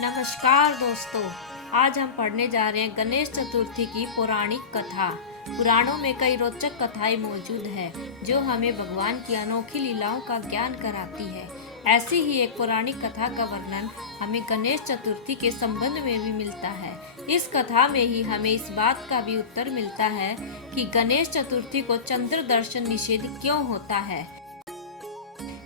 नमस्कार दोस्तों, आज हम पढ़ने जा रहे हैं गणेश चतुर्थी की पौराणिक कथा। पुराणों में कई रोचक कथाएं मौजूद है जो हमें भगवान की अनोखी लीलाओं का ज्ञान कराती है। ऐसी ही एक पौराणिक कथा का वर्णन हमें गणेश चतुर्थी के संबंध में भी मिलता है। इस कथा में ही हमें इस बात का भी उत्तर मिलता है कि गणेश चतुर्थी को चंद्र दर्शन निषेध क्यों होता है।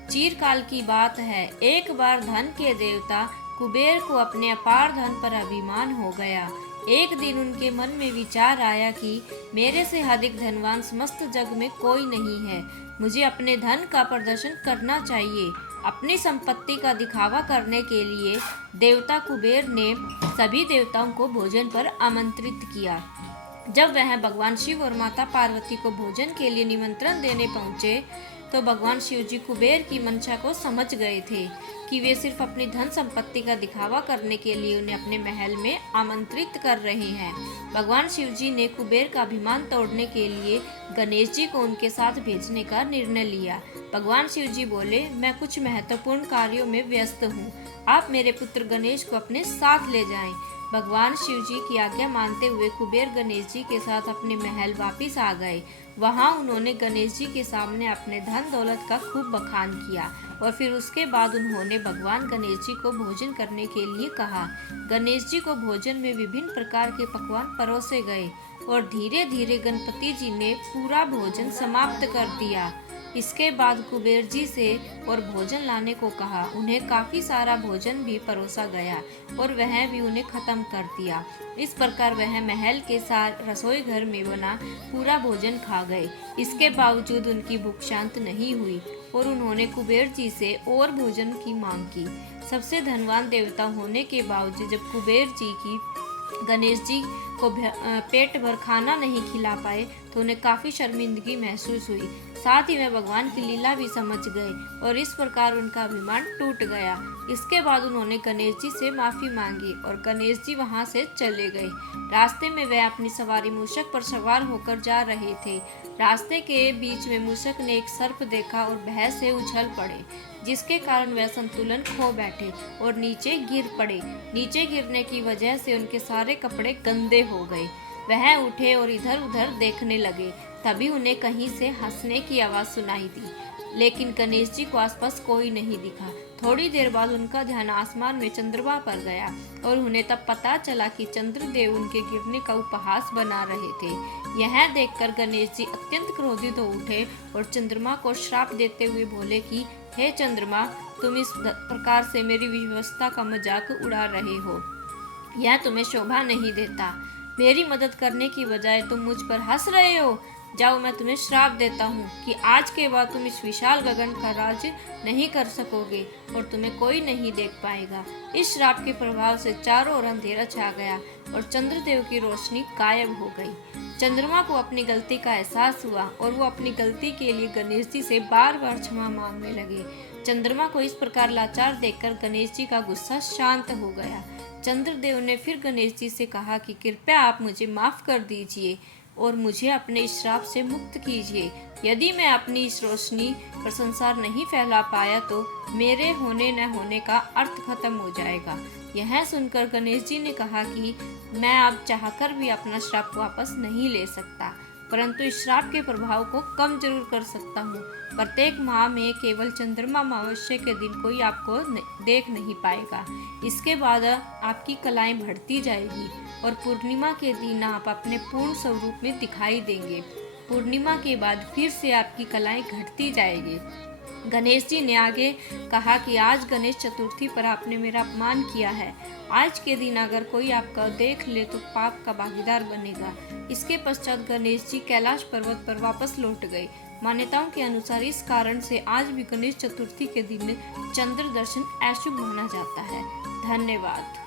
चिरकाल की बात है, एक बार धन के देवता कुबेर को अपने अपार धन पर अभिमान हो गया। एक दिन उनके मन में विचार आया कि मेरे से अधिक धनवान समस्त जग में कोई नहीं है। मुझे अपने धन का प्रदर्शन करना चाहिए। अपनी संपत्ति का दिखावा करने के लिए देवता कुबेर ने सभी देवताओं को भोजन पर आमंत्रित किया। जब वह भगवान शिव और माता पार्वती को भोजन के लिए निमंत्रण देने पहुंचे तो भगवान शिव जी कुबेर की मंशा को समझ गए थे कि वे सिर्फ अपनी धन संपत्ति का दिखावा करने के लिए उन्हें अपने महल में आमंत्रित कर रहे हैं। भगवान शिव जी ने कुबेर का अभिमान तोड़ने के लिए गणेश जी को उनके साथ भेजने का निर्णय लिया। भगवान शिव जी बोले, मैं कुछ महत्वपूर्ण कार्यों में व्यस्त हूँ, आप मेरे पुत्र गणेश को अपने साथ ले जाएं। भगवान शिव जी की आज्ञा मानते हुए कुबेर गणेश जी के साथ अपने महल वापिस आ गए। वहां उन्होंने गणेश जी के सामने अपने धन दौलत का खूब बखान किया और फिर उसके बाद उन्होंने भगवान गणेश जी को भोजन करने के लिए कहा। गणेश जी को भोजन में विभिन्न प्रकार के पकवान परोसे गए और धीरे धीरे गणपति जी ने पूरा भोजन समाप्त कर दिया। इसके बाद कुबेर जी से और भोजन लाने को कहा। उन्हें काफी सारा भोजन भी परोसा गया और वह भी उन्हें खत्म कर दिया। इस प्रकार वह महल के साथ रसोई घर में बना पूरा भोजन खा गए। इसके बावजूद उनकी भूख शांत नहीं हुई और उन्होंने कुबेर जी से और भोजन की मांग की। सबसे धनवान देवता होने के बावजूद जब कुबेर जी की गणेश जी को पेट भर खाना नहीं खिला पाए तो उन्हें काफी शर्मिंदगी महसूस हुई। साथ ही वह भगवान की लीला भी समझ गए और इस प्रकार उनका अभिमान टूट गया। इसके बाद उन्होंने गणेश जी से माफी मांगी और गणेश जी वहां से चले गए। रास्ते में वह अपनी सवारी मूषक पर सवार होकर जा रहे थे। रास्ते के बीच में मूषक ने एक सर्प देखा और भय से उछल पड़े, जिसके कारण वह संतुलन खो बैठे और नीचे गिर पड़े। नीचे गिरने की वजह से उनके सारे कपड़े गंदे हो गए। वह उठे और इधर उधर देखने लगे। तभी उन्हें कहीं से हंसने की आवाज सुनाई दी, लेकिन गणेश जी को आसपास कोई नहीं दिखा। थोड़ी देर बाद उनका ध्यान आसमान में चंद्रमा पर गया और उन्हें तब पता चला कि चंद्रदेव उनके गिरने का उपहास बना रहे थे। यह देखकर गणेश जी अत्यंत क्रोधित हो उठे और चंद्रमा को श्राप देते हुए बोले कि हे चंद्रमा, तुम इस प्रकार से मेरी व्यवस्था का मजाक उड़ा रहे हो, यह तुम्हें शोभा नहीं देता। मेरी मदद करने की बजाय तुम मुझ पर हंस रहे हो। जाओ, मैं तुम्हें श्राप देता हूँ कि आज के बाद तुम इस विशाल गगन का राज नहीं कर सकोगे और तुम्हें कोई नहीं देख पाएगा। इस श्राप के प्रभाव से चारों ओर अंधेरा छा गया और चंद्रदेव की रोशनी गायब हो गई। चंद्रमा को अपनी गलती का एहसास हुआ और वो अपनी गलती के लिए गणेश जी से बार बार क्षमा मांगने लगे। चंद्रमा को इस प्रकार लाचार देखकर गणेश जी का गुस्सा शांत हो गया। चंद्रदेव ने फिर गणेश जी से कहा कि कृपया आप मुझे माफ कर दीजिए और मुझे अपने इस श्राप से मुक्त कीजिए। यदि मैं अपनी इस रोशनी पर संसार नहीं फैला पाया तो मेरे होने न होने का अर्थ खत्म हो जाएगा। यह सुनकर गणेश जी ने कहा कि मैं अब चाहकर भी अपना श्राप वापस नहीं ले सकता, परंतु इस श्राप के प्रभाव को कम जरूर कर सकता हूँ। प्रत्येक माह में केवल चंद्रमा अमावस्या के दिन कोई आपको देख नहीं पाएगा। इसके बाद आपकी कलाएं बढ़ती जाएगी और पूर्णिमा के दिन आप अपने पूर्ण स्वरूप में दिखाई देंगे। पूर्णिमा के बाद फिर से आपकी कलाएं घटती जाएगी। गणेश जी ने आगे कहा कि आज गणेश चतुर्थी पर आपने मेरा अपमान किया है। आज के दिन अगर कोई आपका देख ले तो पाप का भागीदार बनेगा। इसके पश्चात गणेश जी कैलाश पर्वत पर वापस लौट गए। मान्यताओं के अनुसार इस कारण से आज भी गणेश चतुर्थी के दिन चंद्र दर्शन अशुभ माना जाता है। धन्यवाद।